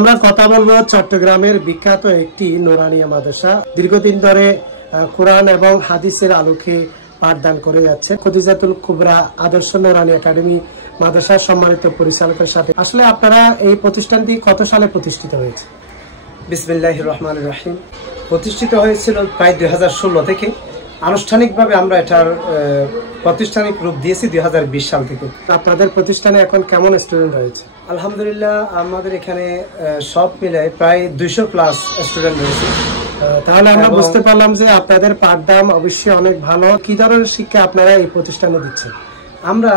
আমরা কথা বলবো চট্টগ্রামের বিখ্যাত একটি নুরানিয়া মাদ্রাসা দীর্ঘদিন ধরে কোরআন এবং হাদিসের আলোকে পাঠদান করে যাচ্ছে খদিজাতুল কুবরা আদর্শ নুরানি একাডেমি মাদ্রাসার সম্মানিত পরিচালকের সাথে। আসলে আপনারা এই প্রতিষ্ঠানটি কত সালে প্রতিষ্ঠিত হয়েছে? বিসমিল্লাহির রহমানির রহিম। প্রতিষ্ঠিত হয়েছিল প্রায় 2016 থেকে। আনুষ্ঠানিকভাবে আমরা এটার প্রাতিষ্ঠানিক রূপ দিয়েছি 2020 সাল থেকে। আপনাদের প্রতিষ্ঠানে এখন কেমন স্টুডেন্ট রয়েছে? আলহামদুলিল্লাহ, আমাদের এখানে সব মিলে প্রায় 200+ স্টুডেন্ট রয়েছে। তাহলে আমরা বুঝতে পারলাম যে আপনাদের পাঠদান অবশ্যই অনেক ভালো। কি ধরনের শিক্ষা আপনারা এই প্রতিষ্ঠানে দিচ্ছেন? আমরা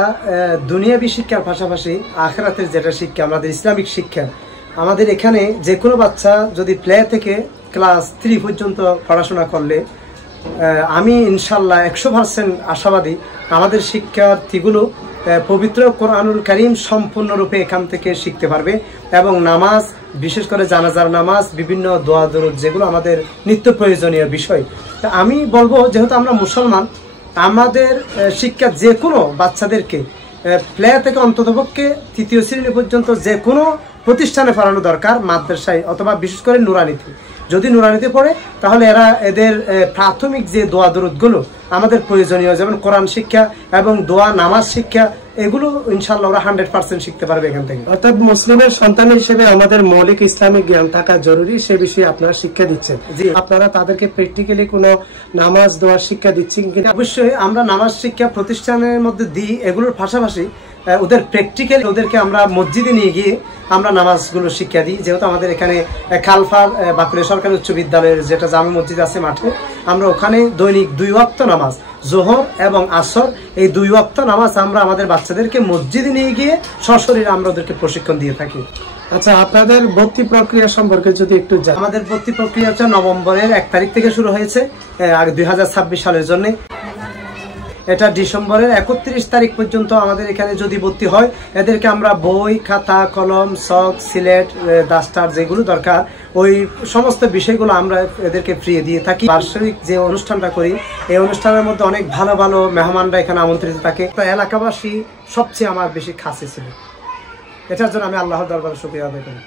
দুনিয়াবী শিক্ষার পাশাপাশি আখিরাতের যেটা শিক্ষা, আমাদের ইসলামিক শিক্ষা, আমাদের এখানে যে কোনো বাচ্চা যদি প্লে থেকে ক্লাস 3 পর্যন্ত পড়াশোনা করলে আমি ইনশাল্লাহ 100% আশাবাদী আমাদের শিক্ষার্থীগুলো পবিত্র কোরআনুল কারীম সম্পূর্ণরূপে এখান থেকে শিখতে পারবে এবং নামাজ, বিশেষ করে জানাজার নামাজ, বিভিন্ন দোয়া দরুদ যেগুলো আমাদের নিত্য প্রয়োজনীয় বিষয়। আমি বলবো, যেহেতু আমরা মুসলমান, আমাদের শিক্ষা যে কোনো বাচ্চাদেরকে প্লে থেকে অন্ততপক্ষে 3য় শ্রেণী পর্যন্ত যে কোনো প্রতিষ্ঠানে পড়ানো দরকার, মাদ্রাসায় অথবা বিশেষ করে নুরানিতে। যদি নুরানিতে পড়ে তাহলে এদের প্রাথমিক যে দোয়া দরুদগুলো আমাদের প্রয়োজনীয়, যেমন কোরআন শিক্ষা এবং দোয়া নামাজ শিক্ষা, এগুলো ইনশাআল্লাহ ওরা 100% শিখতে পারবে এখান থেকে। অর্থাৎ মুসলিমের সন্তান হিসেবে আমাদের মৌলিক ইসলামিক জ্ঞান থাকা জরুরি, সে বিষয়ে আপনারা শিক্ষা দিচ্ছেন। আপনারা তাদেরকে প্র্যাকটিক্যালি কোনো নামাজ দোয়ার শিক্ষা দিচ্ছেন কিনা? অবশ্যই আমরা নামাজ শিক্ষা প্রতিষ্ঠানের মধ্যে দিই। এগুলোর পাশাপাশি ওদের প্র্যাকটিক্যাল ওদেরকে আমরা মসজিদে নিয়ে গিয়ে আমরা নামাজগুলো শিক্ষা দিই। যেহেতু আমাদের এখানে খালফার বাকুলিয়া সরকারি উচ্চ বিদ্যালয়ের যেটা জামে মসজিদ আছে মাঠে, আমরা ওখানে দৈনিক 2 ওয়াক্ত নামাজ, জোহর এবং আসর, এই 2 ওয়াক্ত নামাজ আমরা আমাদের বাচ্চাদেরকে মসজিদে নিয়ে গিয়ে সশরীরে আমরা ওদেরকে প্রশিক্ষণ দিয়ে থাকি। আচ্ছা, আপনাদের ভর্তি প্রক্রিয়া সম্পর্কে যদি একটু জানেন। আমাদের ভর্তি প্রক্রিয়া হচ্ছে নভেম্বরের 1 তারিখ থেকে শুরু হয়েছে 2026 সালের জন্য। এটা ডিসেম্বরের 31 তারিখ পর্যন্ত আমাদের এখানে যদি ভর্তি হয়, এদেরকে আমরা বই, খাতা, কলম, চক, সিলেট, ডাস্টার যেগুলো দরকার ওই সমস্ত বিষয়গুলো আমরা এদেরকে ফ্রি দিয়ে থাকি। বার্ষিক যে অনুষ্ঠানটা করি, এই অনুষ্ঠানের মধ্যে অনেক ভালো ভালো মেহমানরা এখানে আমন্ত্রিত থাকে। তো এলাকাবাসী সবচেয়ে আমার বেশি খাসি ছিল, এটার জন্য আমি আল্লাহর দরবারে শুকরিয়া আদায় করি।